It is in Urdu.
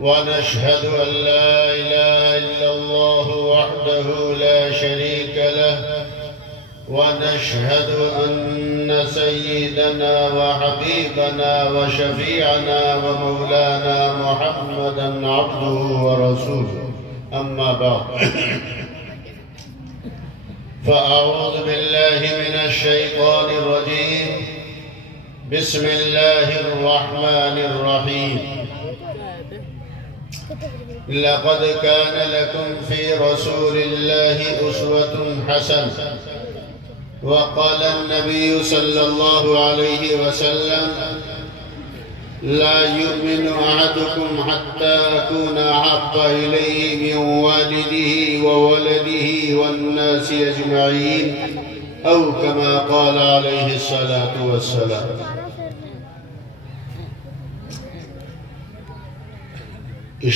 ونشهد أن لا إله إلا الله وحده لا شريك له ونشهد أن سيدنا وحبيبنا وشفيعنا ومولانا محمدا عبده ورسوله أما بعد فأعوذ بالله من الشيطان الرجيم بسم الله الرحمن الرحيم لقد كان لكم في رسول الله أسوة حسنة وقال النبي صلى الله عليه وسلم لا يؤمن أحدكم حتى أكون أحب إليه من والده وولده والناس أجمعين أو كما قال عليه الصلاة والسلام।